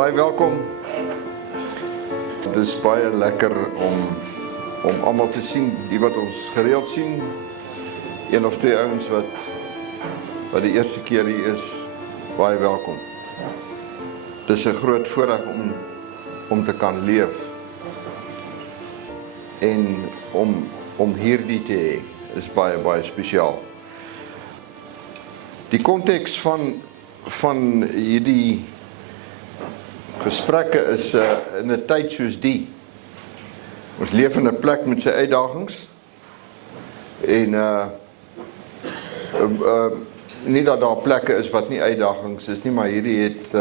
Baie welkom. Dit is baie lekker om almal te sien, die wat ons gereeld sien. Een of twee ouens wat die eerste keer hier is, baie welkom. Dit is 'n groot voorreg om te kan leef. En om hierdie te hê, is baie spesiaal. Die konteks van hierdie gesprekke is in 'n tyd soos die. Ons leef in 'n plek met sy uitdagings en nie dat daar plekke is wat nie uitdagings is nie, maar hierdie het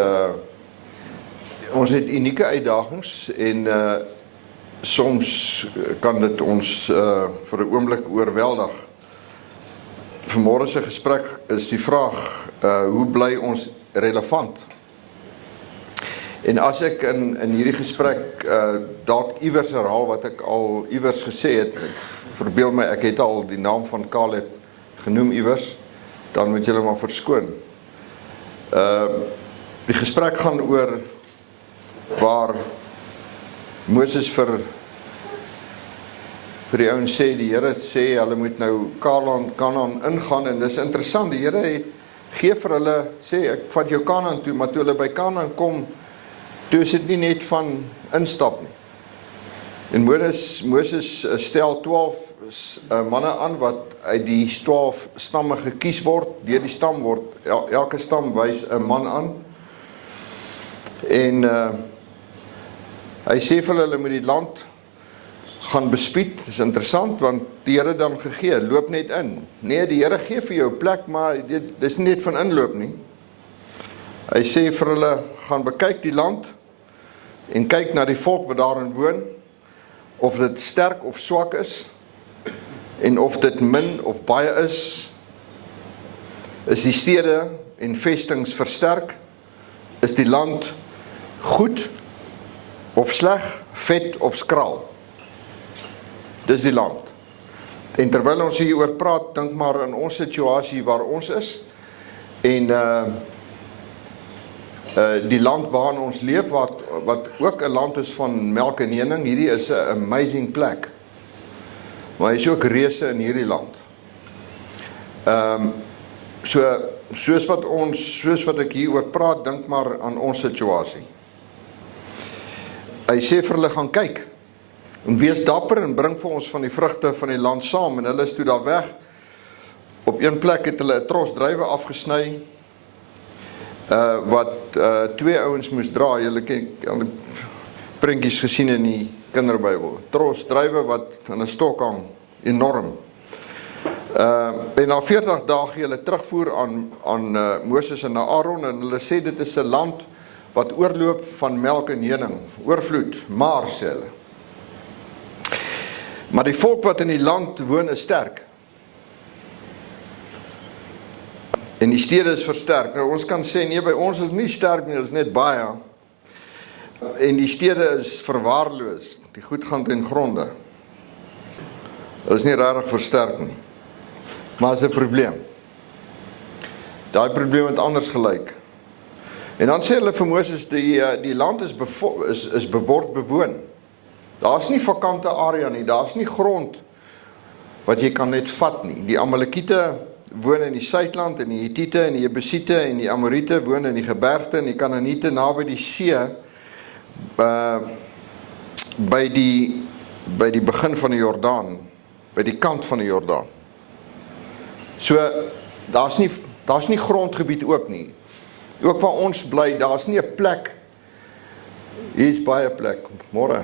ons het unieke uitdagings en soms kan dit ons vir 'n oomblik oorweldig. Vanmôre se gesprek is die vraag, hoe bly ons relevant? En as ek in hierdie gesprek dalk iewers herhaal wat ek al iewers gesê het, ek verbeel my ek het al die naam van Caleb genoem iewers, dan moet julle maar verskoon. Die gesprek gaan oor waar Moses vir die ouens sê, die Here sê, hulle moet nou Kanaan ingaan, en dis interessant, die Here gee vir hulle, sê, ek vat jou Kanaan toe, maar toe hulle by Kanaan kom, toe is dit nie net van instap nie. En Moses stel 12 manne aan, wat uit die 12 stamme gekies word, deur die stam word, elke stam wys 'n man aan, en hy sê vir hulle moet die land gaan bespied. Dit is interessant, want die Here dan gegee, loop net in. Nee, die Here gee vir jou plek, maar dit is nie net van inloop nie. Hy sê vir hulle, gaan bekyk die land, en kyk na die volk wat daarin woon, of dit sterk of swak is, en of dit min of baie is die stede en vestings versterk, is die land goed of sleg, vet of skraal. Dis die land. En terwyl ons hieroor praat, dink maar in ons situasie waar ons is, en die land waarin ons leef, wat ook 'n land is van melk en honing, hierdie is 'n amazing plek. Maar hy is ook reuse in hierdie land. Soos wat ek hieroor praat, dink maar aan ons situasie. Hy sê vir hulle, gaan kyk, en wees dapper en bring vir ons van die vrugte van die land saam, en hulle is toe daar weg. Op een plek het hulle 'n tros druiwe afgesny, wat twee ouens moes dra. Julle het prentjies gesien in die kinderbybel. Tros druiwe wat in 'n stok hang, enorm. En na 40 dae gee hulle terugvoer aan Moses en Aaron, en hulle sê dit is 'n land wat oorloop van melk en honing, oorvloed, maar sê hulle. Maar die volk wat in die land woon is sterk. En die stede is versterk. Nou ons kan sê, nee, by ons is nie sterk nie, dit is net baie. En die stede is verwaarloos, die goed gaan ten gronde. Dit is nie regtig versterk nie. Maar is 'n probleem. Daai probleem het anders gelyk. En dan sê hulle vir Moses, die land is word bewoon. Daar's nie vakante area nie, daar's nie grond wat jy kan net vat nie. Die Amalekiete woon in die Suidland, en die Hittite en die Jebusiete en die Amorite woon in die gebergte, en die Kanaaniete naby die see, by die begin van die Jordaan, by die kant van die Jordaan. So, daar's nie grondgebied ook nie. Ook waar ons bly, daar's nie 'n plek. Hier is baie plek. Môre.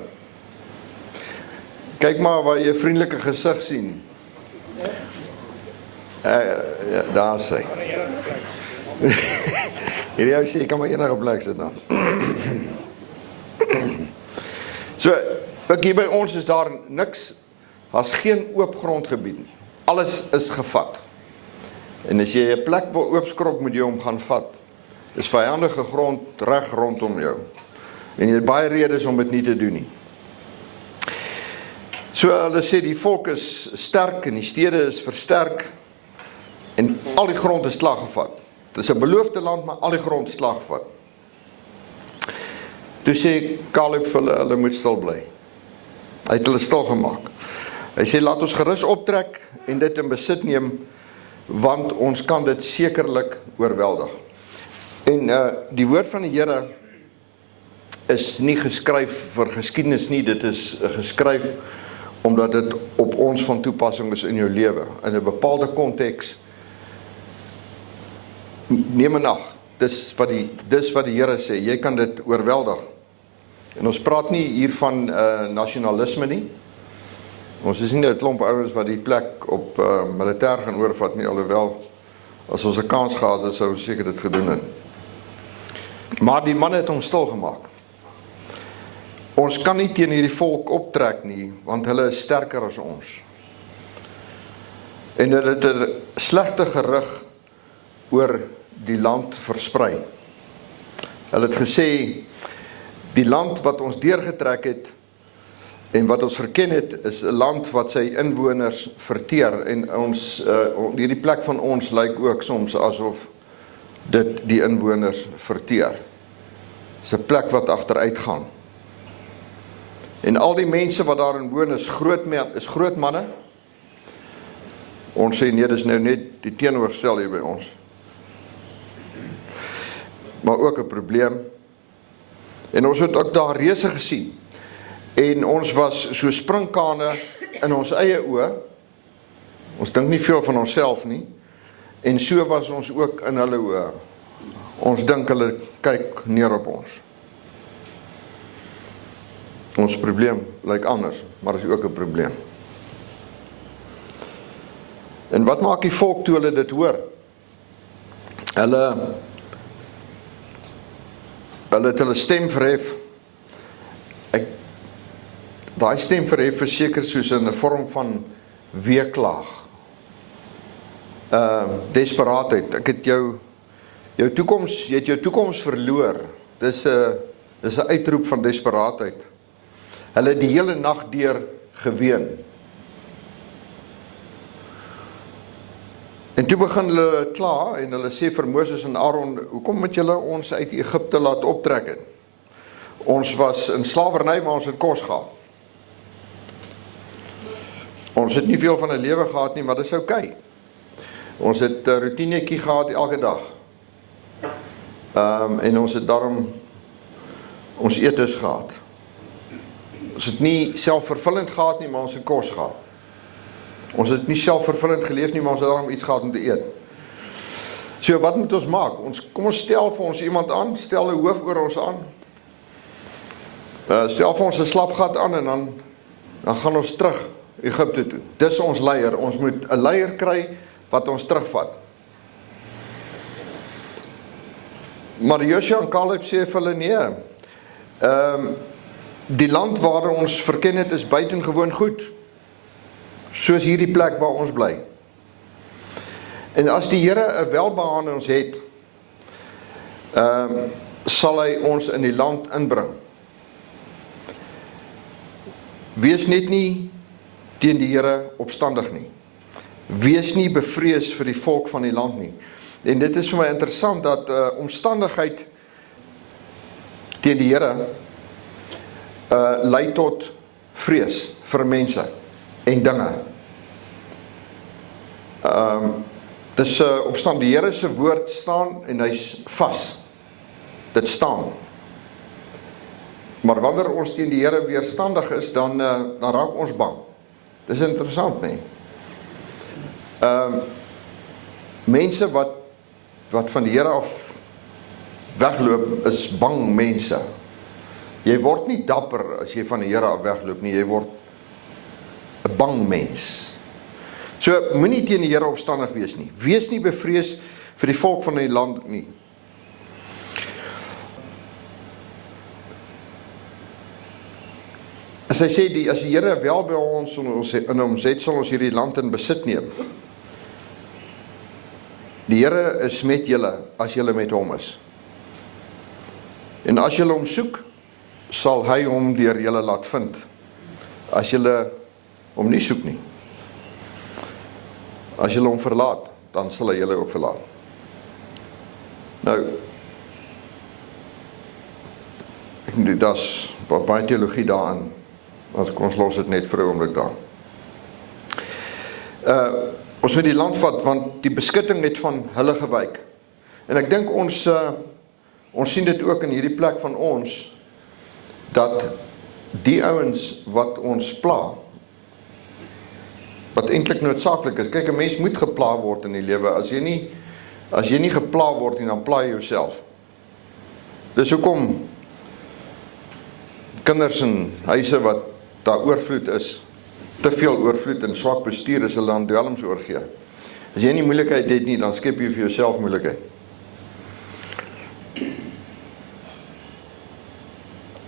Kyk maar waar jy 'n vriendelike gesig sien. Ja, daar sê. Hierdie ou sê, ek kan maar enige plek sit dan. So, ook hier by ons is daar niks, daar's geen oop grondgebied nie. Alles is gevat. En as jy 'n plek wil oopskrop, moet jy hom gaan vat. Dis vyandige grond reg rondom jou. En jy het baie redes om dit nie te doen nie. So hulle sê die volk is sterk en die stede is versterk en al die grond is klaar gevat. Dit is 'n beloofde land, maar al die grond is klaar gevat. Toe sê Caleb vir hulle moet stil bly. Hy het hulle stil gemaak. Hy sê, laat ons gerus optrek en dit in besit neem, want ons kan dit sekerlik oorweldig. En die woord van die Here is nie geskryf vir geskiedenis nie, dit is geskryf omdat dit op ons van toepassing is in jou lewe. In 'n bepaalde konteks, neem 'n ag, dis wat die Here sê, jy kan dit oorweldig. En ons praat nie hier van nasionalisme nie. Ons is nie 'n klomp ouens wat die plek op militêr gaan oorvat nie, alhoewel, as ons 'n kans gehad het, sou ons seker dit gedoen het. Maar die man het hom stil gemaak. Ons kan nie teen hierdie volk optrek nie, want hulle is sterker as ons. En hulle het 'n slegte gerug oor die land versprei. Hulle het gesê, die land wat ons deurgetrek het, en wat ons verken het, is 'n land wat sy inwoners verteer, en hierdie plek van ons lyk ook soms asof dit die inwoners verteer. Dit is 'n plek wat agteruit gaan. En al die mense wat daarin woon is groot manne. Ons sê nee, dis nou net die teenoorgestel hier by ons. Maar ook 'n probleem. En ons het ook daar reuse gesien. En ons was so sprinkane in ons eie oë. Ons dink nie veel van onsself nie. En so was ons ook in hulle oë. Ons dink hulle kyk neer op ons. Ons probleem lyk anders, maar is ook 'n probleem. En wat maak die volk toe hulle dit hoor? Hulle het hulle stem verhef. Daai stem verhef verseker soos in 'n vorm van weeklaag. Desperaatheid. Ek het jou toekoms, jy het jou toekoms verloor. Dis 'n uitroep van desperaatheid. Hulle het die hele nag deur geween. En toe begin hulle kla en hulle sê vir Moses en Aaron, hoekom moet julle ons uit Egipte laat optrek het? Ons was in slawerny, maar ons het kos gehad. Ons het nie veel van 'n lewe gehad nie, maar dis oukei. Ons het 'n roetinetjie gehad elke dag. En ons het daarom ons etes gehad. Ons het nie selfvervullend gehad nie, maar ons het kos gehad. Ons het nie selfvervullend geleef nie, maar ons het daarom iets gehad om te eet. So wat moet ons maak? Kom ons stel vir ons iemand aan, stel 'n hoof oor ons aan. Stel vir ons 'n slapgat aan en dan gaan ons terug Egipte toe. Dis ons leier. Ons moet 'n leier kry wat ons terugvat. Maar Joshua en Caleb sê vir hulle nee. Die land waar ons verken het is buitengewoon goed. Soos hierdie plek waar ons bly. En as die Here 'n welbehae in ons het, sal hy ons in die land inbring. Wees net nie teen die Here opstandig nie. Wees nie bevrees vir die volk van die land nie. En dit is vir my interessant dat omstandigheid teen die Here lei tot vrees vir mense en dinge. Dis opstand, die Here se woord staan en hy's vas. Dit staan. Maar wanneer ons teen die Here weerstandig is, dan raak ons bang. Dis interessant, nee. Mense wat van die Here af wegloop, is bang mense. Jy word nie dapper as jy van die Here af wegloop nie, jy word 'n bang mens. So, moenie teen die Here opstandig wees nie. Wees nie bevrees vir die volk van die land nie. As hy sê, as die Here wel by ons in ons het, sal ons hierdie land in besit neem. Die Here is met julle, as julle met hom is. En as julle hom soek, sal hy hom deur julle laat vind. As julle hom nie soek nie. As julle hom verlaat, dan sal hy julle ook verlaat. Nou, ek Daar's baie teologie daarin. Ons los dit net vir 'n oomblik daar. Ons moet die land vat, want die beskutting het van hulle gewyk. En ek dink ons sien dit ook in hierdie plek van ons, dat die ouens wat ons pla, wat eintlik noodsaaklik is. Kyk, 'n mens moet gepla word in die lewe. As jy nie gepla word nie, dan pla jy jouself. Dis hoekom kinders in huise wat daar oorvloed is, te veel oorvloed en swak bestuur is, hulle aan dwelms oorgee. As jy nie moeilikheid het nie, dan skep jy vir jouself moeilikheid.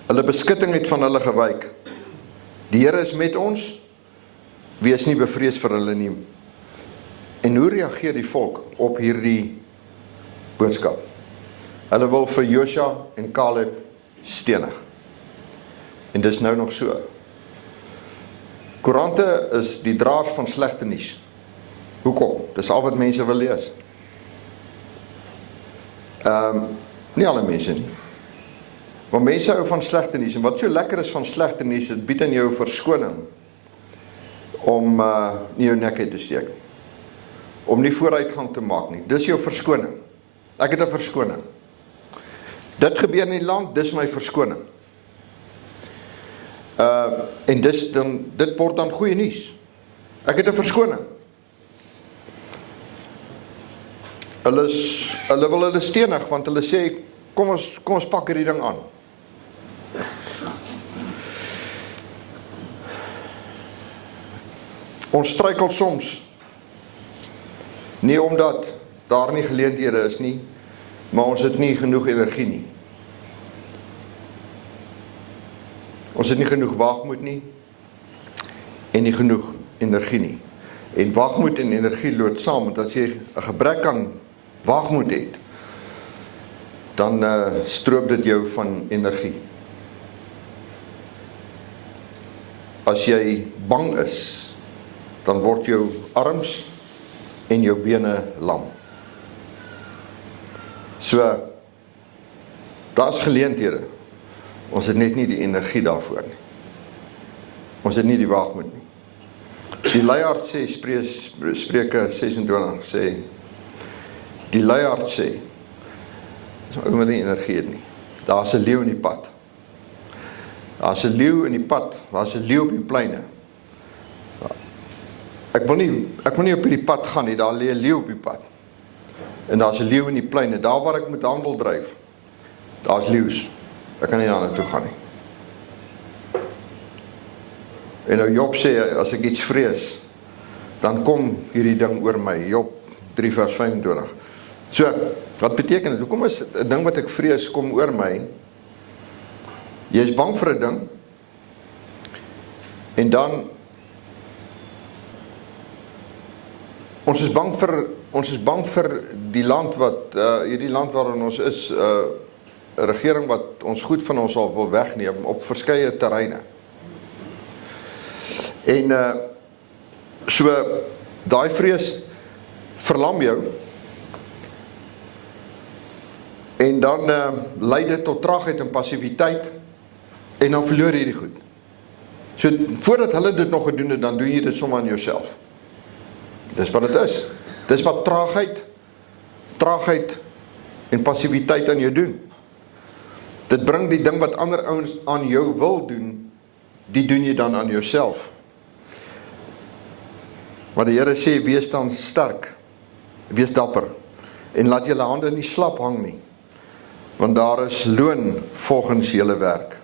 Hulle beskutting het van hulle gewyk. Die Here is met ons, wees nie bevrees vir hulle nie. En hoe reageer die volk op hierdie boodskap? Hulle wil vir Josua en Caleb stenig. En dis nou nog so. Koerante is die draers van slegte nuus. Hoekom? Dis al wat mense wil lees. Nie alle mense nie. Maar mense hou van slegte nuus. En wat so lekker is van slegte nuus, dit bied aan jou verskoning om nie jou nek uit te steek. Om nie vooruitgang te maak nie. Dis jou verskoning. Ek het 'n verskoning. Dit gebeur in die land, dis my verskoning. En dit word dan goeie nuus. Ek het 'n verskoning. Hulle wil hulle stenig, want hulle sê, kom ons pak hierdie ding aan. Ons struikel soms, nie omdat daar nie geleenthede is nie, maar ons het nie genoeg energie nie. Ons het nie genoeg waagmoed nie, en nie genoeg energie nie. En waagmoed en energie loop saam, want as jy 'n gebrek aan waagmoed het, dan stroop dit jou van energie. As jy bang is, dan word jou arms en jou bene lam. So, daar's geleenthede. Ons het net nie die energie daarvoor nie. Ons het nie die waagmoed nie. Die luiaard sê, Spreuke 26 sê, die luiaard sê, dis ook met die energie het nie. Daar's 'n leeu in die pad. Daar's 'n leeu in die pad, daar's 'n leeu op die pleine. Ek wil nie op die pad gaan nie, daar lê 'n leeu op die pad. En daar's 'n leeu in die pleine, daar waar ek moet handel dryf. Daar's leeu's. Ek kan nie daar naartoe gaan nie. En nou Job sê, as ek iets vrees, dan kom hierdie ding oor my. Job 3 vers 25. So, wat beteken dit? Hoekom is 'n ding wat ek vrees kom oor my? Jy is bang vir 'n ding, en dan ons is bang vir die land wat hierdie land waarin ons is, 'n regering wat ons goed van ons al wil wegneem op verskeie terreine. En so daai vrees verlam jou, en dan lei dit tot traagheid en passiwiteit, en dan verloor jy die goed. So voordat hulle dit nog gedoen het, dan doen jy dit sommer aan jouself. Dis wat dit is. Dis wat traagheid en passiwiteit aan jou doen. Dit bring die ding wat ander ouens aan jou wil doen, die doen jy dan aan jouself. Maar die Here sê, wees dan sterk, wees dapper, en laat julle hande nie slap hang nie, want daar is loon volgens julle werk.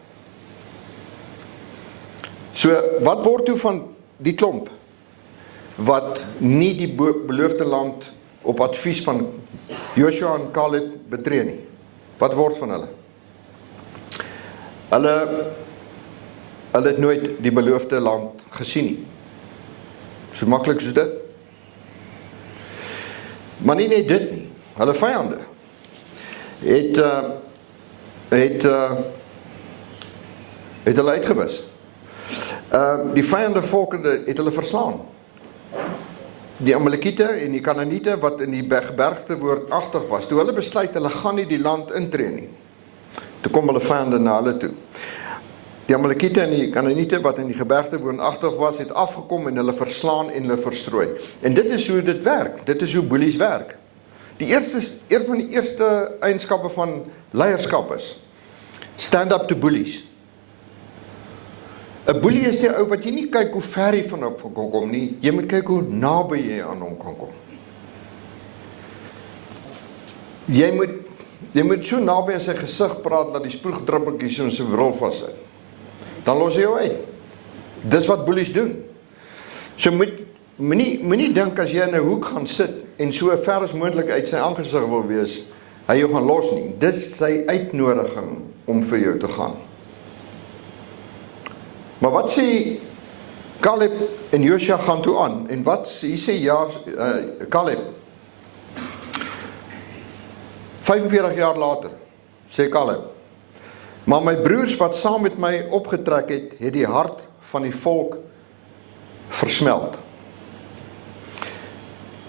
So, wat word toe van die klomp, wat nie die beloofde land op advies van Josua en Caleb betree nie? Wat word van hulle? Hulle het nooit die beloofde land gesien nie. So maklik soos dit. Maar nie net dit nie. Hulle vyande het hulle uitgewis. Die vyande volkende het hulle verslaan. Die Amalekiete en die Kanaaniete wat in die bergte woordagtig was, toe hulle besluit hulle gaan nie die land intree nie, toe kom hulle vyande na hulle toe. Die Amalekiete en die Kanaaniete wat in die gebergte woonagtig was, het afgekom en hulle verslaan en hulle verstrooi. En dit is hoe dit werk, dit is hoe boelies werk. Een van die eerste eienskappe van leierskap is, stand up to bullies. 'n Boelie is die ou wat jy nie kyk hoe ver hy van hom kan kom nie, jy moet kyk hoe naby jy aan hom kan kom. Jy moet so naby in sy gesig praat, dat die spoegdruppeltjies in sy bril vassit. Dan los hy jou uit. Dis wat boelies doen. So moenie dink as jy in 'n hoek gaan sit, en so ver as moontlik uit sy aangesig wil wees, hy jou gaan los nie. Dis sy uitnodiging om vir jou te gaan. Maar wat sê Caleb en Joshua gaan toe aan? En hier sê Caleb, 45 jaar later, sê Caleb, maar my broers wat saam met my opgetrek het die hart van die volk versmelt.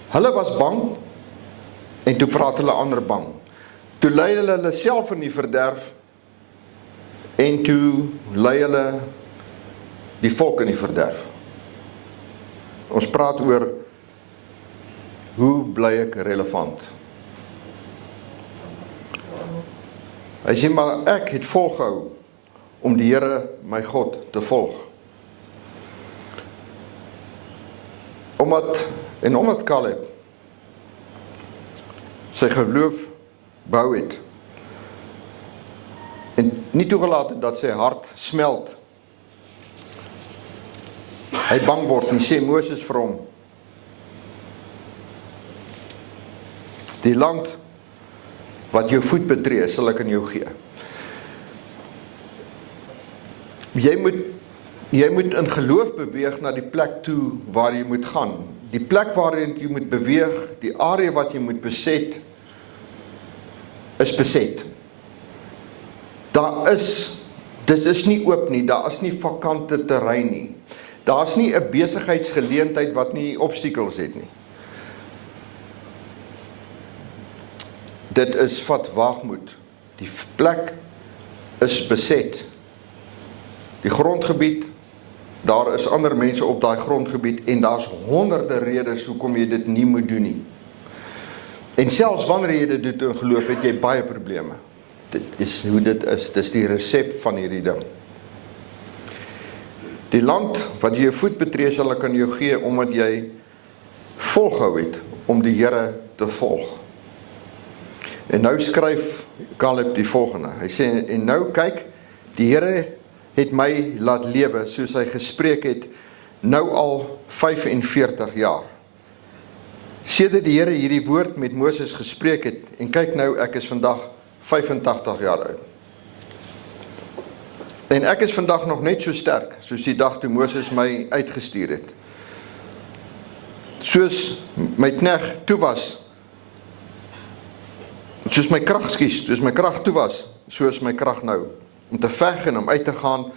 Hulle was bang, en toe praat hulle ander bang. Toe lei hulle self in die verderf, en toe lei hulle die volk in die verderf. Ons praat oor, hoe bly ek relevant? Hy sê, maar ek het volgehou om die Here my God te volg. Omdat Caleb sy geloof bou het, en nie toegelaat het dat sy hart smelt, hy bang word, en sê Moses vir hom, die land wat jou voet betree, sal ek aan jou gee. Jy moet in geloof beweeg na die plek toe waar jy moet gaan. Die plek waarin jy moet beweeg, die area wat jy moet beset, is beset. Dit is nie oop nie, daar is nie vakante terrein nie. Daar is nie 'n besigheidsgeleentheid wat nie obstakels het nie. Dit is vat waagmoed. Die plek is beset. Die grondgebied, daar is ander mense op daai grondgebied, en daar's honderde redes hoekom jy dit nie moet doen nie. En selfs wanneer jy dit doen in geloof, het jy baie probleme. Dit is hoe dit is, dis die resep van hierdie ding. Die land wat jy jou voet betree, sal ek aan jou gee, omdat jy volgehou het om die Here te volg. En nou skryf Caleb die volgende. Hy sê, en nou kyk, die Here het my laat lewe, soos hy gespreek het, nou al 45 jaar. Sedert die Here hierdie woord met Moses gespreek het, en kyk nou, ek is vandag 85 jaar oud. En ek is vandag nog net so sterk, soos die dag toe Moses my uitgestuur het. Soos my knegt toe was, soos my krag toe was, soos my krag nou, om te veg en om uit te gaan,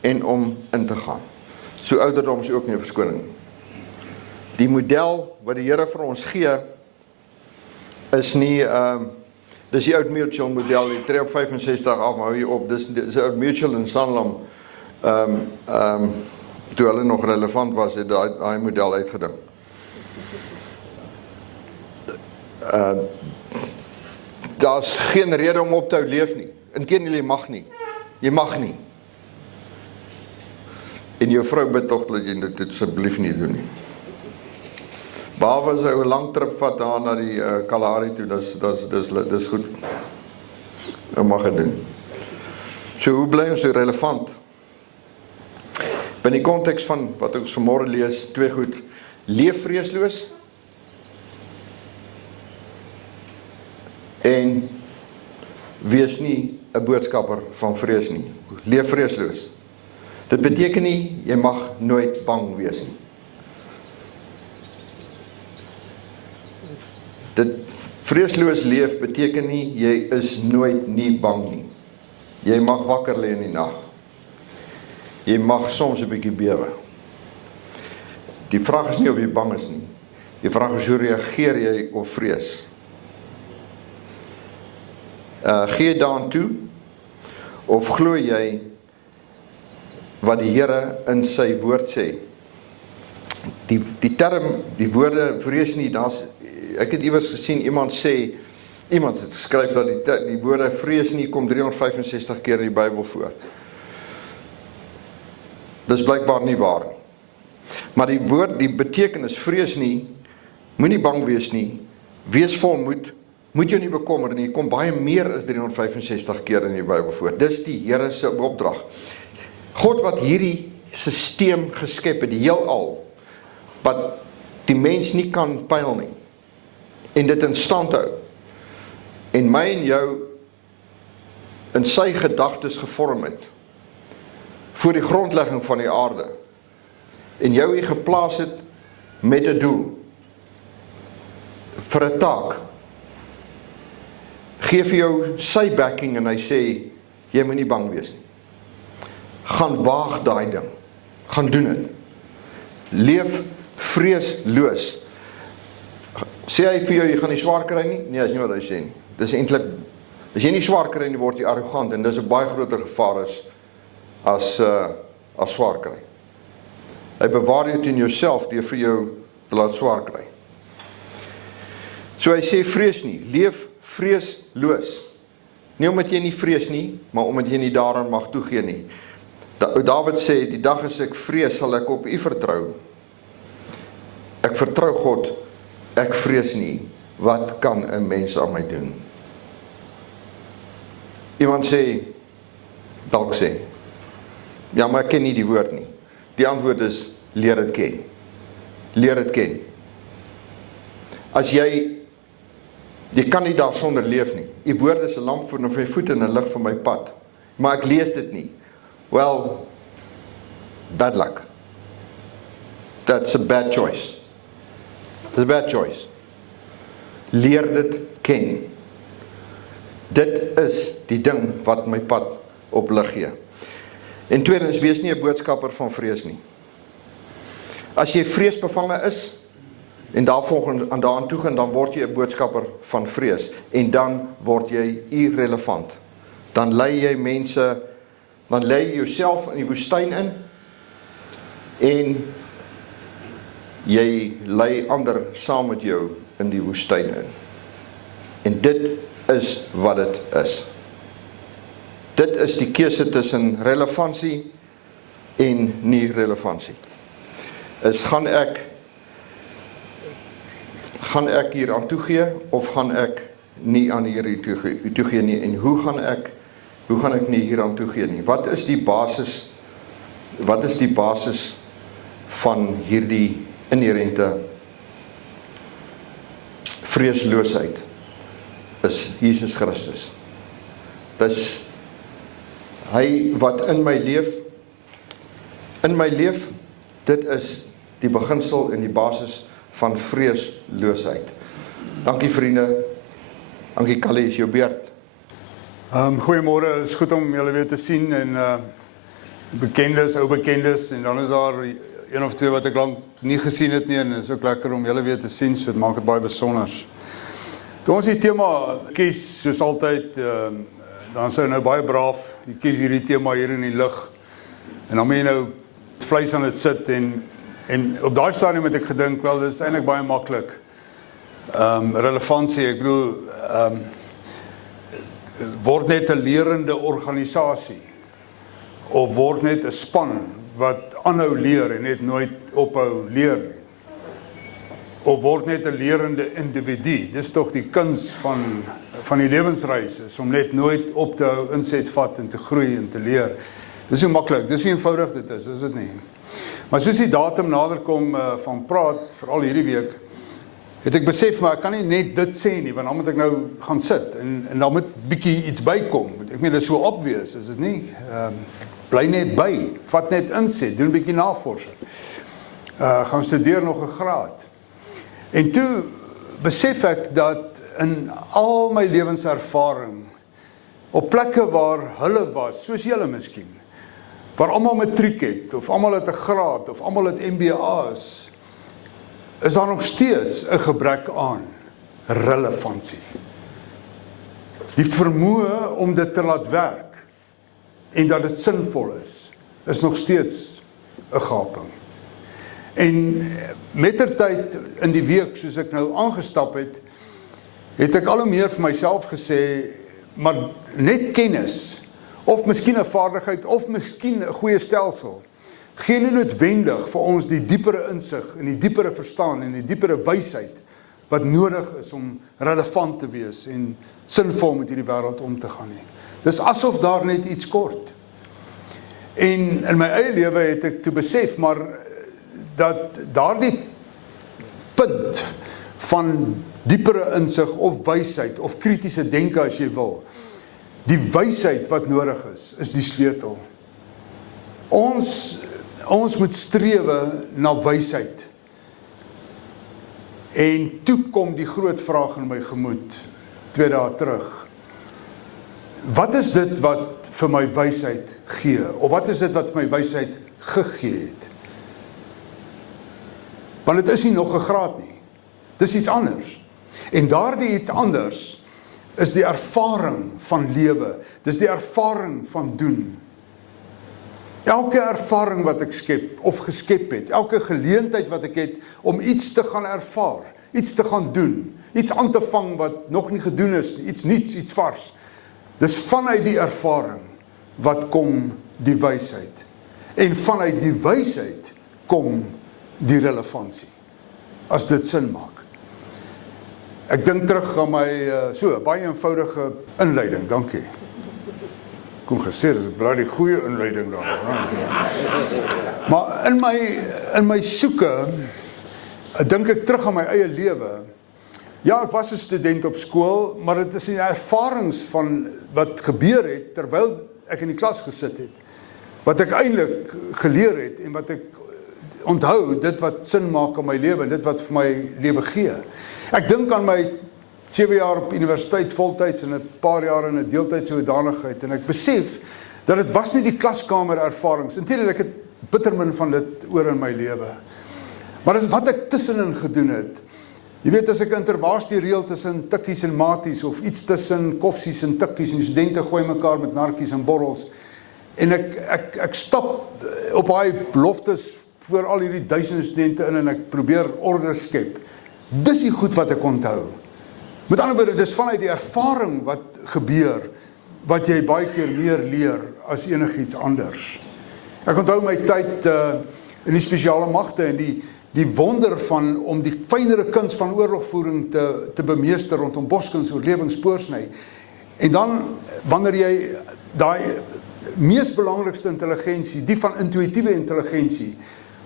en om in te gaan. So ouderdom is ook nie 'n verskoning. Die model wat die Here vir ons gee, is nie, dis die Oud Mutual model, die tree op 65 af, maar hou jy op, dis Oud Mutual in Sanlam, toe hulle nog relevant was, het daai model uitgedink. Daar's geen rede om op te hou leef nie. Inteendeel, jy mag nie. Jy mag nie. En jou vrou bid tog dat jy dit asseblief nie doen nie. Behalwe as hy 'n lang trip vat daar na die Kalahari toe, dis goed. Jy mag dit doen. So hoe bly ons so relevant? In die konteks van wat ons vanmôre lees, twee goed. Leef vreesloos en wees nie 'n boodskapper van vrees nie. Leef vreesloos. Dit beteken nie, jy mag nooit bang wees nie. Dit vreesloos leef beteken nie, jy is nooit nie bang nie. Jy mag wakker lê in die nag. Jy mag soms 'n bietjie bewe. Die vraag is nie of jy bang is nie. Die vraag is, hoe reageer jy op vrees? Gee daaraan toe Of glo jy wat die Here in sy woord sê? Die term, die woorde vrees nie, ek het iewers gesien, iemand het geskryf dat die woorde vrees nie kom 365 keer in die Bybel voor. Dis blykbaar nie waar nie. Maar die betekenis vrees nie, moenie bang wees nie, wees volmoed, moet jou nie bekommer nie, kom baie meer as 365 keer in die Bybel voor. Dis die Here se opdrag. God wat hierdie sisteem geskep het, die heelal, wat die mens nie kan pyl nie, en dit in stand hou, en my en jou in sy gedagtes gevorm het, voor die grondlegging van die aarde, en jou hier geplaas het met 'n doel, vir 'n taak, gee vir jou sy backing en hy sê, jy moet nie bang wees nie. Gaan waag daai ding, gaan doen dit. Leef vreesloos. Sê hy vir jou, jy gaan nie swaar kry nie? Nee, dis nie wat hy sê nie. Dis eintlik, as jy nie swaar kry nie, word jy arrogant, en dis 'n baie groter gevaar as swaar kry. Hy bewaar jou teen jouself deur vir jou te laat swaar kry. So hy sê, vrees nie, leef vreesloos. Nie omdat jy nie vrees nie, maar omdat jy nie daaraan mag toegee nie. Dawid sê, die dag as ek vrees, sal ek op U vertrou. Ek vertrou God, ek vrees nie, wat kan 'n mens aan my doen? Iemand sê, dalk sê, ja, maar ek ken nie die woord nie. Die antwoord is, leer dit ken. Leer dit ken. As jy kan nie daar sonder leef nie. U woord is 'n lamp vir my voete en 'n lig vir my pad. Maar ek lees dit nie. Well, bad luck. That's a bad choice. It's a bad choice. Leer dit ken. Dit is die ding wat my pad op lig gee. En tweedens, wees nie 'n boodskapper van vrees nie. As jy vreesbevange is, en daaraan toegaan, dan word jy 'n boodskapper van vrees, en dan word jy irrelevant. Dan lei jy mense, dan lei jy jouself in die woestyn in, en jy lei ander saam met jou in die woestyn in. En dit is wat dit is. Dit is die keuse tussen relevantie en nie relevantie. Gaan ek hier aan toegee, of gaan ek nie aan hier toegee nie, en hoe gaan ek nie hier aan toegee nie? Wat is die basis van hierdie inherente vreesloosheid? Is Jesus Christus. Dis hy wat in my leef, dit is die beginsel en die basis van vreesloosheid. Dankie vriende, dankie Callie, is jou beurt. Goeiemôre, is goed om julle weer te sien, en bekendes, ou bekendes, en dan is daar een of twee wat ek lank nie gesien het nie, en het is ook lekker om julle weer te sien, so dit maak het baie besonder. Toe ons die thema kies, soos altyd, dan sou nou baie braaf, jy kies hierdie thema hier in die lig, en dan moet jy nou vleis aan dit sit, en op daai stadium het ek gedink, wel, dit is eintlik baie maklik. Relevantie, ek bedoel, word net 'n lerende organisasie, of word net 'n span wat aanhou leer en net nooit ophou leer nie. Of word net 'n lerende individu. Dis tog die kuns van die lewensreis, is om net nooit op te hou, inset vat en te groei en te leer. Dis so maklik, dis so eenvoudig dit is dit nie? Maar soos die datum nader kom van praat, veral hierdie week, het ek besef, maar ek kan nie net dit sê nie, want dan moet ek nou gaan sit, en dan moet bietjie iets bykom. Ek meen, dit is so obvious, is dit nie? Bly net by, vat net inset, doen 'n bietjie navorsing. Gaan studeer nog 'n graad. En toe besef ek dat in al my lewenservaring, op plekke waar hulle was, soos julle miskien, waar almal matriek het, of almal het 'n graad, of almal het MBA's, is daar nog steeds 'n gebrek aan relevantie. Die vermoë om dit te laat werk, en dat dit sinvol is nog steeds 'n gaping. En mettertyd in die week, soos ek nou aangestap het ek al hoe meer vir myself gesê, maar net kennis, of miskien 'n vaardigheid, of miskien 'n goeie stelsel, gee nie noodwendig vir ons die diepere insig, en die diepere verstaan, en die diepere wysheid, wat nodig is om relevant te wees, en sinvol met hierdie wêreld om te gaan nie. Dis asof daar net iets kort. En in my eie lewe het ek toe besef, maar dat daardie punt van diepere insig of wysheid of kritiese denke as jy wil, die wysheid wat nodig is die sleutel. Ons moet strewe na wysheid. En toe kom die groot vraag in my gemoed 2 dae terug. Wat is dit wat vir my wysheid gee? Of wat is dit wat vir my wysheid gegee het? Want dit is nie nog 'n graad nie. Dis iets anders. En daardie iets anders is die ervaring van lewe. Dis die ervaring van doen. Elke ervaring wat ek skep of geskep het, elke geleentheid wat ek het om iets te gaan ervaar, iets te gaan doen, iets aan te vang wat nog nie gedoen is, iets nuuts, iets vars. Dis vanuit die ervaring wat kom die wysheid. En vanuit die wysheid kom die relevantie, as dit sin maak. Ek dink terug aan my baie eenvoudige inleiding, dankie. Kom gesê, dis 'n bloody goeie inleiding daar. Maar in my soeke, dink ek terug aan my eie lewe. Ja, ek was 'n student op skool, maar dit is die ervarings van wat gebeur het terwyl ek in die klas gesit het, wat ek eintlik geleer het en wat ek onthou, dit wat sin maak in my lewe, dit wat vir my lewe gee. Ek dink aan my 7 jaar op universiteit voltyds en 'n paar jaar in 'n deeltydse hoedanigheid, en ek besef dat dit was nie die klaskamer ervarings, inteendeel ek het bitter min van dit oor in my lewe. Maar dis wat ek tussenin gedoen het. Jy weet, as ek intervasie reël tussen tikkies en maties, of iets tussen koffsies en tikkies, en studente gooi mekaar met narkies en borrels, en ek stap op daai beloftes voor al hierdie duisende studente in, en ek probeer orde skep. Dis die goed wat ek onthou. Met ander woorde, dis vanuit die ervaring wat gebeur, wat jy baie keer meer leer as enigiets anders. Ek onthou my tyd in die spesiale magte, en die wonder van om die fynere kuns van oorlogvoering te bemeester rondom Boskuns, oorlewing, spoorsny. En dan, wanneer jy daai mees belangrikste intelligensie, die van intuïtiewe intelligensie,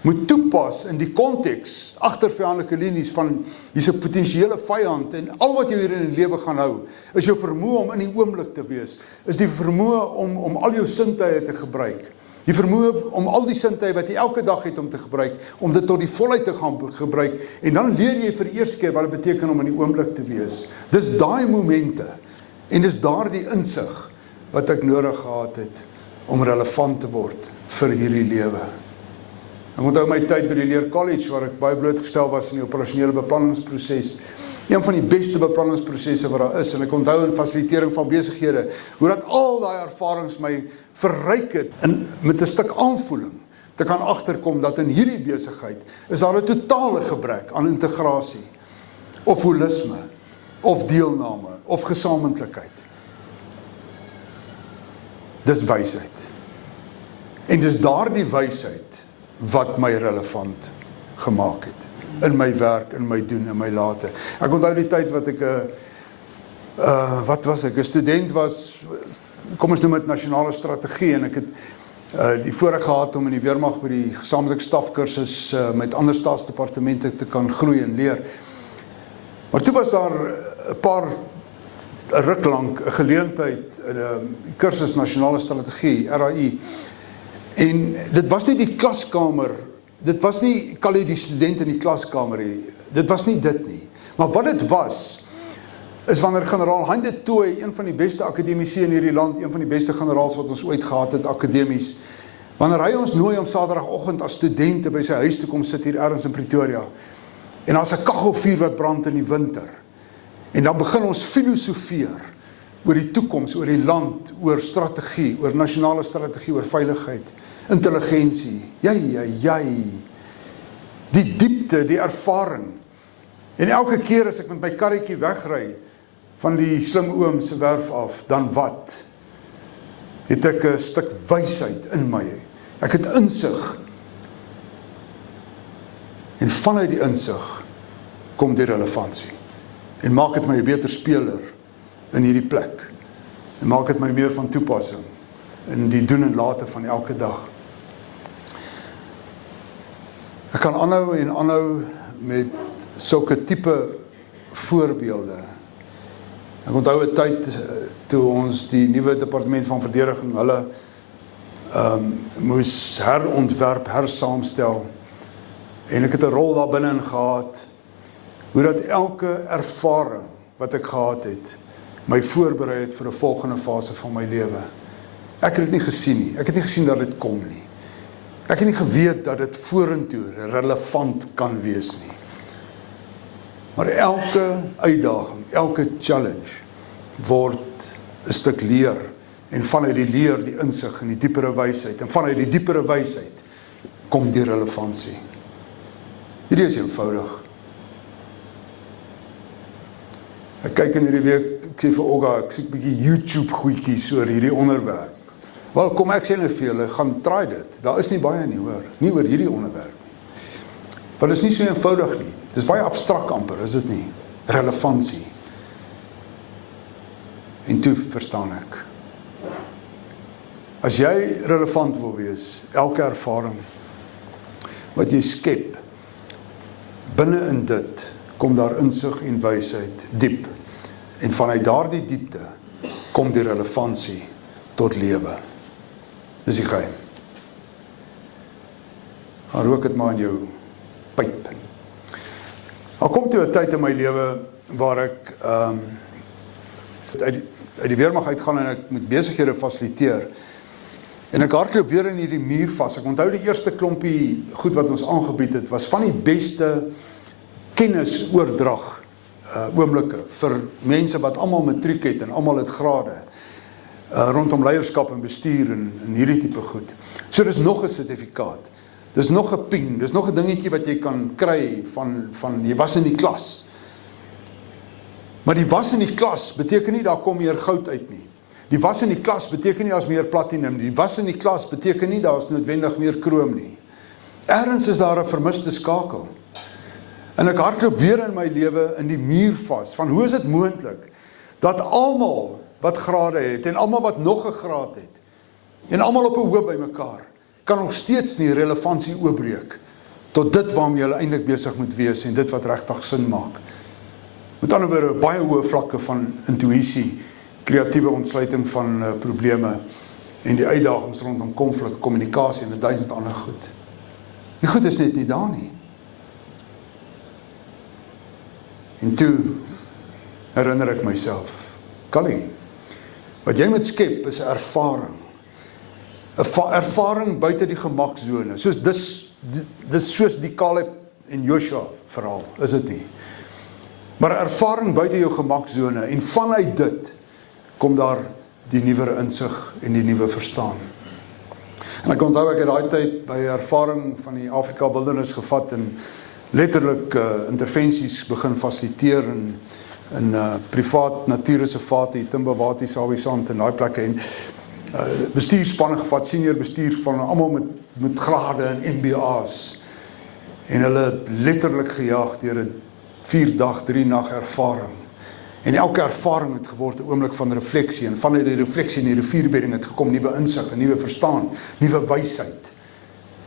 moet toepas in die konteks, agter vyandige linies van hier's 'n potensiële vyand, en al wat jy hier in die lewe gaan hou, is jou vermoë om in die oomblik te wees, is die vermoë om al jou sintuie te gebruik, die vermoë om al die sintuie wat jy elke dag het om te gebruik, om dit tot die volheid te gaan gebruik, en dan leer jy vir die eerste keer wat dit beteken om in die oomblik te wees. Dis daai momente, en dis daardie insig wat ek nodig gehad het om relevant te word vir hierdie lewe. Ek onthou my tyd by die Leer College, waar ek baie blootgestel was in die operasionele beplanningsproses. Een van die beste beplanningsprosesse wat daar is, en ek onthou in fasilitering van besighede, hoe dat al daai ervarings my verryk het, en met 'n stuk aanvoeling, te kan agterkom dat in hierdie besigheid is daar 'n totale gebrek aan integrasie, of holisme, of deelname, of gesamentlikheid. Dis wysheid. En dis daardie wysheid wat my relevant gemaak het, in my werk, in my doen, in my late. Ek onthou die tyd wat ek, wat was ek, 'n student was, kom ons noem dit nasionale strategie, en ek het die voorreg gehad om in die weermag by die gesamentlike stafkursus met ander staatsdepartemente te kan groei en leer. Maar toe was daar 'n paar ruk lank 'n geleentheid, 'n kursus nasionale strategie, RAI. En dit was nie die klaskamer, dit was nie Kali die student in die klaskamer nie, dit was nie dit nie. Maar wat dit was, is wanneer generaal Hein de Tooy, een van die beste akademici in hierdie land, een van die beste generaals wat ons ooit gehad het akademies, wanneer hy ons nooi om Saterdagoggend as studente by sy huis te kom sit hier ergens in Pretoria, en daar's 'n kaggelvuur wat brand in die winter, en dan begin ons filosofeer oor die toekoms, oor die land, oor strategie, oor nasionale strategie, oor veiligheid, intelligensie, die diepte, die ervaring. En elke keer as ek met my karretjie wegry van die slim oom se werf af, dan wat? Het ek 'n stuk wysheid in my. Ek het insig. En vanuit die insig kom die relevantie. En maak dit my 'n beter speler in hierdie plek. En maak dit my meer van toepassing in die doen en late van elke dag. Ek kan aanhou en aanhou met sulke tipe voorbeelde. Ek onthou 'n tyd toe ons die nuwe departement van verdediging hulle moes herontwerp, hersaamstel. En ek het 'n rol daar binne in gehad, hoe dat elke ervaring wat ek gehad het, my voorberei het vir 'n volgende fase van my lewe. Ek het dit nie gesien nie, ek het nie gesien dat dit kom nie. Ek het nie geweet dat dit vorentoe relevant kan wees nie. Maar elke uitdaging, elke challenge word 'n stuk leer. En vanuit die leer, die insig en die diepere wysheid. En vanuit die diepere wysheid kom die relevantie. Hierdie is eenvoudig. Ek kyk in hierdie week, ek sê vir Olga, ek sien 'n bietjie YouTube goedjies oor hierdie onderwerp. Wel, kom ek sê net vir julle, gaan try dit. Daar is nie baie nie, hoor. Nie oor hierdie onderwerp nie. Want dit is nie so eenvoudig nie. Dit is baie abstrakt amper, is dit nie? Relevantie. En toe verstaan ek. As jy relevant wil wees, elke ervaring wat jy skep, binne in dit kom daar insig en wysheid diep. En vanuit daardie diepte kom die relevantie tot lewe. Dis die geheim. Gaan rook dit maar in jou pyp. Daar kom toe 'n tyd in my lewe waar ek uit die weermag uitgaan en ek moet besighede fasiliteer. En ek hardloop weer in hierdie muur vas. Ek onthou die eerste klompie goed wat ons aangebied het, was van die beste kennisoordrag oomblikke vir mense wat almal matriek het en almal het grade rondom leierskap en bestuur en hierdie tipe goed. So dis nog 'n sertifikaat. Dis nog 'n ping, dis nog 'n dingetjie wat jy kan kry van jy was in die klas. Maar die was in die klas beteken nie daar kom meer goud uit nie. Die was in die klas beteken nie daar's meer platinum nie. Die was in die klas beteken nie daar's noodwendig meer krom nie. Ergens is daar 'n vermiste skakel. En ek hardloop weer in my lewe in die muur vas, van hoe is dit moontlik, dat almal wat grade het, en almal wat nog 'n graad het, en almal op 'n hoop by mekaar, kan nog steeds nie relevantie oopbreek, tot dit waarmee hulle eintlik besig moet wees, en dit wat regtig sin maak. Met ander woorde, baie hoë vlakke van intuïsie, kreatiewe ontsluiting van probleme, en die uitdagings rondom konflik, kommunikasie, en 1000 ander goed. Die goed is net nie daar nie. En toe herinner ek myself, Callie, wat jy moet skep is 'n ervaring. 'n Ervaring buite die gemaksone. Dis soos die Caleb en Joshua verhaal, is dit nie? Maar 'n ervaring buite jou gemaksone, en vanuit dit kom daar die nuwe insig en die nuwe verstaan. En ek onthou ek het daai tyd by 'n ervaring van die Afrika Wildernis gevat en letterlik intervensies begin fasiliteer in privaat natuurreservate, Timbawati, Sawisand en daai plekke, en bestuurspanne gevat, senior bestuur van almal met grade en MBA's, en hulle letterlik gejaag deur 'n 4-dag, 3-nag ervaring. En elke ervaring het geword 'n oomblik van refleksie, en vanuit die refleksie en die rivierbedding het gekom nuwe insig, 'n nuwe verstaan, nuwe wysheid.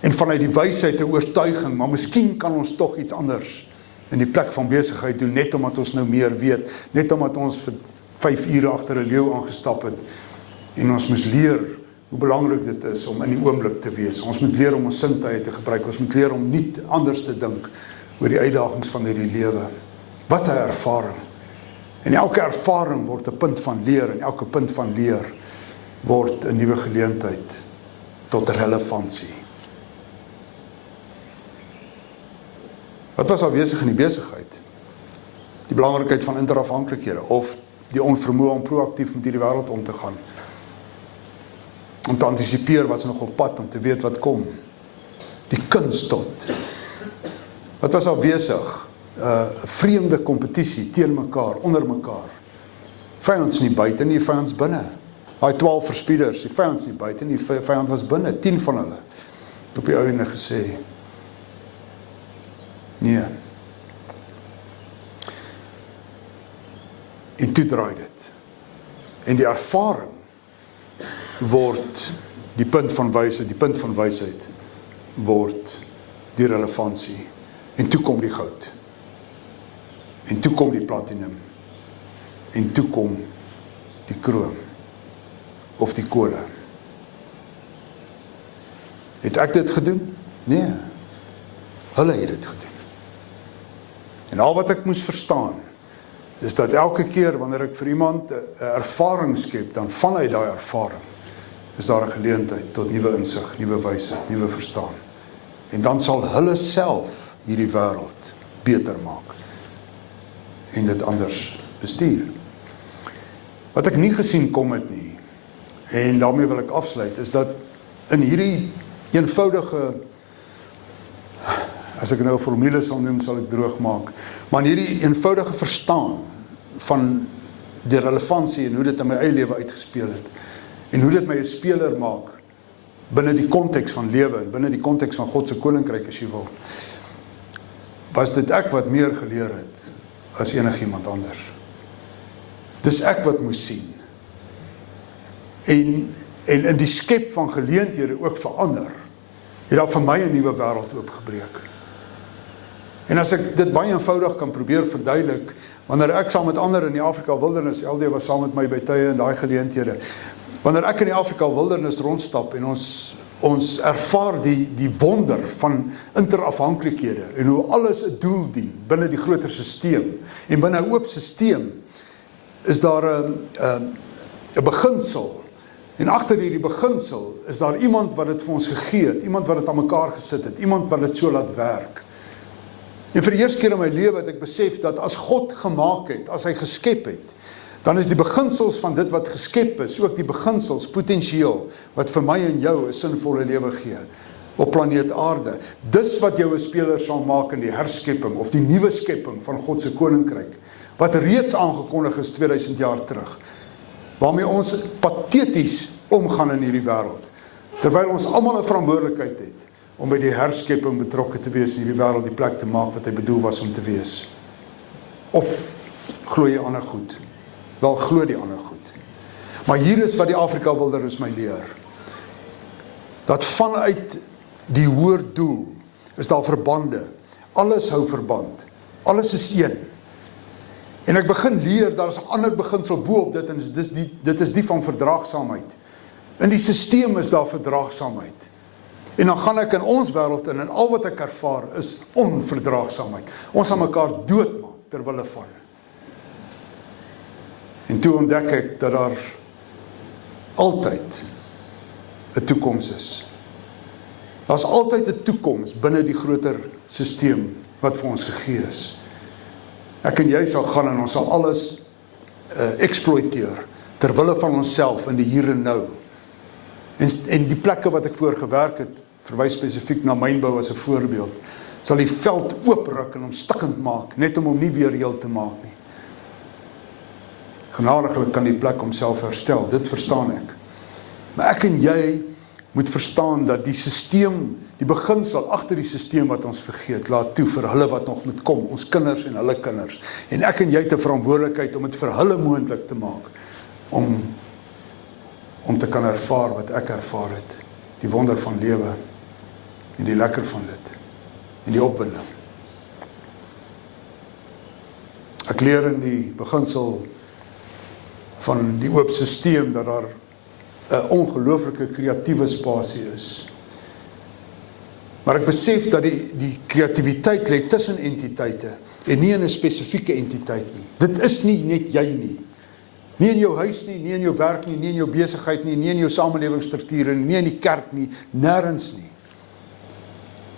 En vanuit die wysheid 'n oortuiging, maar miskien kan ons tog iets anders in die plek van besigheid doen, net omdat ons nou meer weet, net omdat ons vir 5 ure agter 'n leeu aangestap het, en ons moes leer hoe belangrik dit is om in die oomblik te wees. Ons moet leer om ons sintuie te gebruik, ons moet leer om nie anders te dink oor die uitdagings van hierdie lewe. Wat 'n ervaring. En elke ervaring word 'n punt van leer, en elke punt van leer word 'n nuwe geleentheid tot relevantie. Wat was afwesig in die besigheid? Die belangrikheid van interafhanklikhede, of die onvermoë om proaktief met hierdie wêreld om te gaan. Om te antisipeer wat is nog op pad, om te weet wat kom. Die kuns tot. Wat was al besig? Vreemde kompetisie teen mekaar, onder mekaar. Vyand nie buite nie, vyand binne. Daai 12 verspieders, die vyand nie buite nie, die vyand was binne, 10 van hulle. Op die einde gesê, nee. En toe draai dit. En die ervaring word die punt van wysheid word die relevantie. En toe kom die goud. En toe kom die platinum. En toe kom die kroon. Of die kode. Het ek dit gedoen? Nee. Hulle het dit gedoen. En al wat ek moes verstaan, is dat elke keer wanneer ek vir iemand 'n ervaring skep, dan vanuit daai ervaring is daar 'n geleentheid tot nuwe insig, nuwe wysheid, nuwe verstaan. En dan sal hulle self hierdie wêreld beter maak en dit anders bestuur. Wat ek nie gesien kom het nie, en daarmee wil ek afsluit, is dat in hierdie eenvoudige, as ek nou 'n formule sal noem, sal ek droog maak, maar in hierdie eenvoudige verstaan van die relevantie en hoe dit in my eie lewe uitgespeel het, en hoe dit my 'n speler maak, binne die konteks van lewe, en binne die konteks van God se koninkryk as jy wil, was dit ek wat meer geleer het, as enigiemand anders. Dis ek wat moes sien. En in die skep van geleenthede ook verander, het daar vir my 'n nuwe wêreld oopgebreek. En as ek dit baie eenvoudig kan probeer verduidelik, wanneer ek saam met ander in die Afrika Wildernis, LD was saam met my by tye in daai geleenthede, wanneer ek in die Afrika Wildernis rondstap en ons ervaar die wonder van interafhanklikhede en hoe alles 'n doel dien binne die groter stelsel, en binne 'n oop stelsel is daar 'n beginsel. En agter hierdie beginsel is daar iemand wat dit vir ons gegee het, iemand wat dit aan mekaar gesit het, iemand wat dit so laat werk. En vir die eerste keer in my lewe het ek besef dat as God gemaak het, as hy geskep het, dan is die beginsels van dit wat geskep is, ook die beginsels, potensieel, wat vir my en jou 'n sinvolle lewe gee, op planeet aarde. Dis wat jou 'n speler sal maak in die herskepping, of die nuwe skepping van God se koninkryk, wat reeds aangekondig is 2000 jaar terug, waarmee ons pateties omgaan in hierdie wêreld, terwyl ons almal 'n verantwoordelikheid het, om by die herskepping betrokke te wees in hierdie wêreld, die plek te maak wat hy bedoel was om te wees. Of glo jy ander goed? Wel, glo die ander goed. Maar hier is wat die Afrika Wildernis my leer. Dat vanuit die hoër doel is daar verbande. Alles hou verband. Alles is een. En ek begin leer, daar is 'n ander beginsel bo op dit, en dit is die van verdraagsaamheid. In die stelsel is daar verdraagsaamheid. En dan gaan ek in ons wêreld in, en al wat ek ervaar is onverdraagsaamheid. Ons gaan mekaar doodmaak ter wille van. En toe ontdek ek dat daar altyd 'n toekoms is. Daar's altyd 'n toekoms binne die groter stelsel wat vir ons gegee is. Ek en jy sal gaan en ons sal alles exploiteer ter wille van onsself in die hier en nou. En die plekke wat ek voor gewerk het, verwys spesifiek na mynbou as 'n voorbeeld, sal die veld oopruk en hom stikkend maak, net om hom nie weer heel te maak nie. Genadiglik kan die plek homself herstel, dit verstaan ek. Maar ek en jy moet verstaan dat die stelsel, die beginsel agter die stelsel wat ons vergeet, laat toe vir hulle wat nog moet kom, ons kinders en hulle kinders. En ek en jy het 'n verantwoordelikheid om dit vir hulle moontlik te maak, om te kan ervaar wat ek ervaar het, die wonder van lewe, en die lekker van dit, en die opwinding. Ek leer in die beginsel van die oop stelsel dat daar 'n ongelooflike kreatiewe spasie is. Maar ek besef dat die kreatiwiteit lê tussen entiteite en nie in 'n spesifieke entiteit nie. Dit is nie net jy nie. Nie in jou huis nie, nie in jou werk nie, nie in jou besigheid nie, nie in jou samelewingsstrukture nie, nie in die kerk nie, nêrens nie.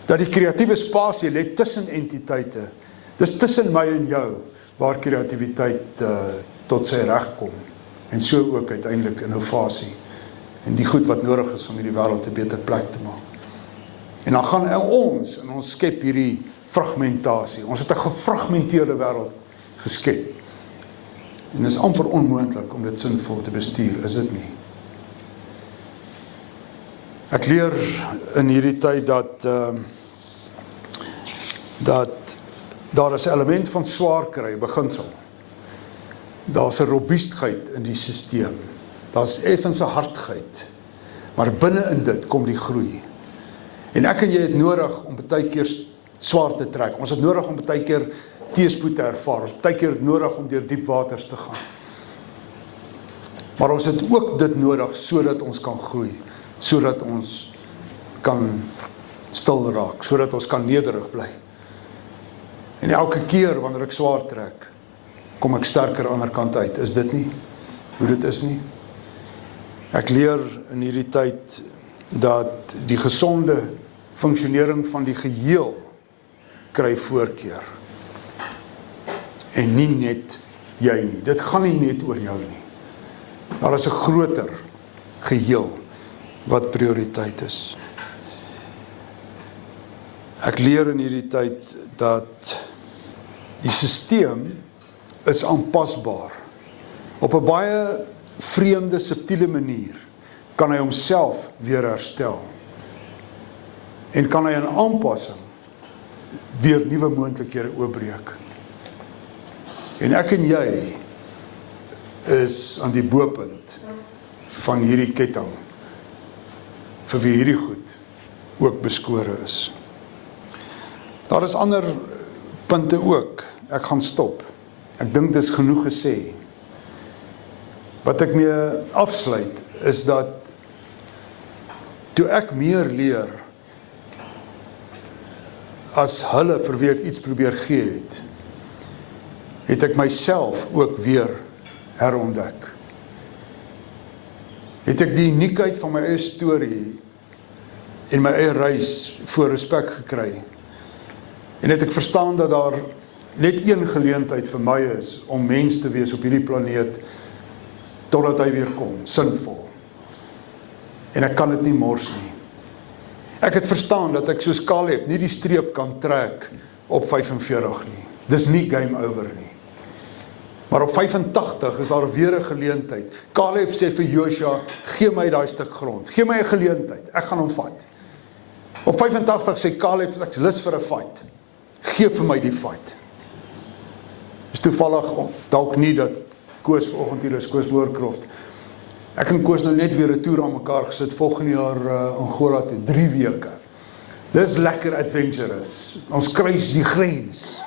Dat die kreatiewe spasie lê tussen entiteite. Dis tussen my en jou waar kreatiwiteit tot sy reg kom. En so ook uiteindelik innovasie. En die goed wat nodig is om hierdie wêreld 'n beter plek te maak. En dan gaan ons skep hierdie fragmentasie. Ons het 'n gefragmenteerde wêreld geskep. En dit is amper onmoontlik om dit sinvol te bestuur, is dit nie? Ek leer in hierdie tyd dat daar is 'n element van swaar kry, beginsel. Daar's 'n robuustheid in die stelsel. Daar's effens 'n hardheid. Maar binne in dit kom die groei. En ek en jy het nodig om baie keer swaar te trek. Ons het nodig om baie keer teëspoed te ervaar. Ons het baie keer nodig om deur diep waters te gaan. Maar ons het ook dit nodig sodat ons kan groei, sodat ons kan stil raak, sodat ons kan nederig bly. En elke keer wanneer ek swaar trek, kom ek sterker aan die ander kant uit. Is dit nie hoe dit is nie? Ek leer in hierdie tyd dat die gesonde funksionering van die geheel kry voorkeur. En nie net jy nie. Dit gaan nie net oor jou nie. Daar is 'n groter geheel wat prioriteit is. Ek leer in hierdie tyd dat die stelsel is aanpasbaar. Op 'n baie vreemde, subtiele manier kan hy homself weer herstel. En kan hy in aanpassing weer nuwe moontlikhede oopbreek. En ek en jy is aan die bopunt van hierdie ketting, vir wie hierdie goed ook beskore is. Daar is ander punte ook. Ek gaan stop. Ek dink dis genoeg gesê. Wat ek mee afsluit is dat toe ek meer leer as hulle vir wie ek iets probeer gee het ek myself ook weer herontdek. Het ek die uniekheid van my eie storie en my eie reis voor respek gekry. En het ek verstaan dat daar net een geleentheid vir my is om mens te wees op hierdie planeet totdat hy weer kom, sinvol. En ek kan dit nie mors nie. Ek het verstaan dat ek soos Caleb nie die streep kan trek op 45 nie. Dis nie game over nie. Maar op 85 is daar weer 'n geleentheid. Caleb sê vir Joshua, gee my daai stuk grond. Gee my 'n geleentheid. Ek gaan hom vat. Op 85 sê Caleb, ek is lus vir 'n fight. Gee vir my die fight. Is toevallig dalk nie dat Koos vanoggend hier is, Koos Moorcroft. Ek en Koos nou net weer 'n toer aan mekaar gesit volgende jaar Angola toe, 3 weke. Dis lekker adventurous. Ons kruis die grens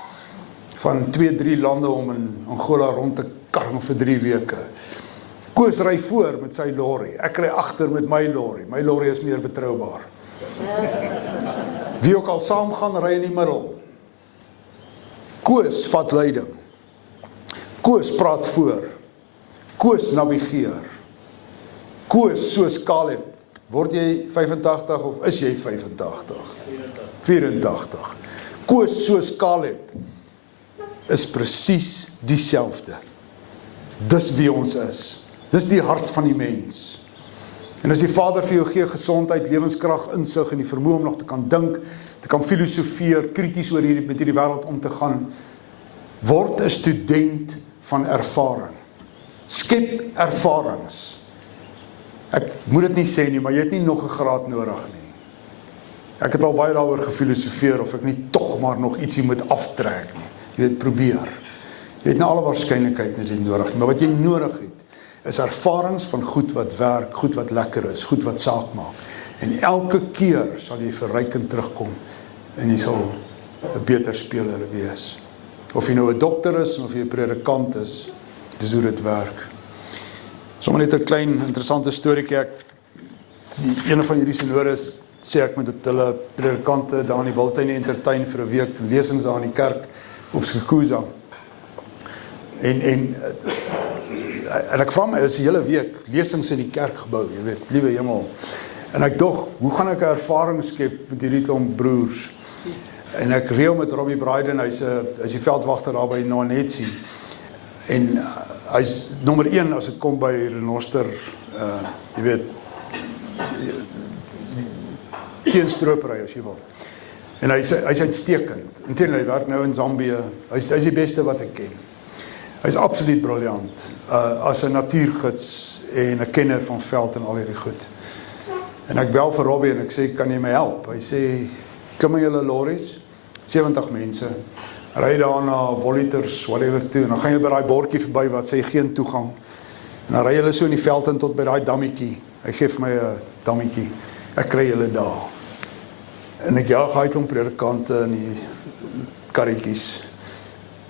van 2-3 lande om in Angola rond te karm vir 3 weke. Koos ry voor met sy lorry. Ek ry agter met my lorry. My lorry is meer betroubaar. Wie ook al saam gaan, ry in die middel. Koos vat leiding. Koos praat voor. Koos navigeer. Koos soos Caleb. Word jy 85 of is jy 85? 84. Koos soos Caleb is presies dieselfde. Dis wie ons is. Dis die hart van die mens. En as die Vader vir jou gee gesondheid, lewenskrag, insig en die vermoë om nog te kan dink, te kan filosofeer, krities oor met hierdie wêreld om te gaan, word 'n student van ervaring. Skep ervarings. Ek moet dit nie sê nie, maar jy het nie nog 'n graad nodig nie. Ek het al baie daaroor gefilosofeer of ek nie tog maar nog ietsie moet aftrek nie. Jy het probeer. Jy het na alle waarskynlikheid nie nodig nie, maar wat jy nodig het, is ervarings van goed wat werk, goed wat lekker is, goed wat saak maak. En elke keer sal jy verrykend terugkom en jy sal 'n beter speler wees. Of jy nou 'n dokter is of jy 'n predikant is, dis hoe dit werk. Sommige net 'n klein interessante storieetjie. Een van hierdie senodes sê ek met hulle predikante daar in die Wildtuin Entertain vir 'n week lesings daar in die kerk op Skukuza. En ek vra my, is die hele week lesings in die kerkgebou, jy weet, liewe hemel. En ek dog, hoe gaan ek 'n ervaring skep met hierdie klomp broers? En ek reël met Robbie Bryden, hy's die veldwagter daar by Nwanetsi. En hy's nommer 1 as dit kom by renoster, jy weet, teenstropery as jy wil. En hy's uitstekend. Inteendeel, hy werk nou in Zambië. Hy's die beste wat ek ken. Hy's absoluut briljant, as 'n natuurgids en 'n kenner van veld en al hierdie goed. En ek bel vir Robbie en ek sê, kan jy my help? Hy sê, klim in julle lorries, 70 mense, ry daar na Voliters, whatever toe, en dan gaan jy by daai bordjie verby wat sê geen toegang. En dan ry julle so in die veld in tot by daai dammetjie. Hy gee vir my 'n dammetjie. Ek kry julle daar. En ek jaag uit om predikante in die karretjies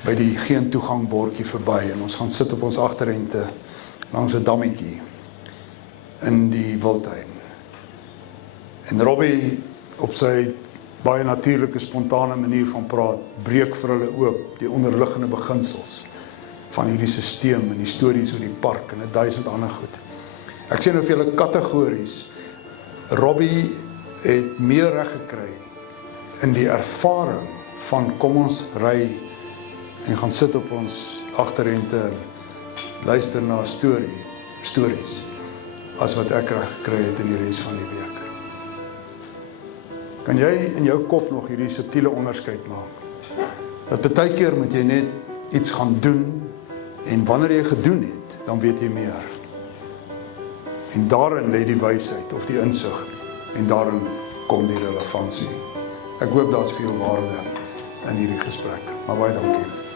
by die geen toegang bordjie verby en ons gaan sit op ons agterrente langs 'n dammetjie in die wildtuin. En Robbie op sy baie natuurlike spontane manier van praat breek vir hulle oop die onderliggende beginsels van hierdie stelsel en die stories oor die park en 1000 ander goed. Ek sê nou vir julle kategories, Robbie het meer reg gekry in die ervaring van kom ons ry en gaan sit op ons agterrente en luister na stories as wat ek reg gekry het in die res van die week. Kan jy in jou kop nog hierdie subtiele onderskeid maak? Dat baie keer moet jy net iets gaan doen en wanneer jy gedoen het, dan weet jy meer. En daarin lê die wysheid of die insig en daarin kom die relevantie. Ek hoop daar's veel waarde in hierdie gesprek. Maar baie dankie.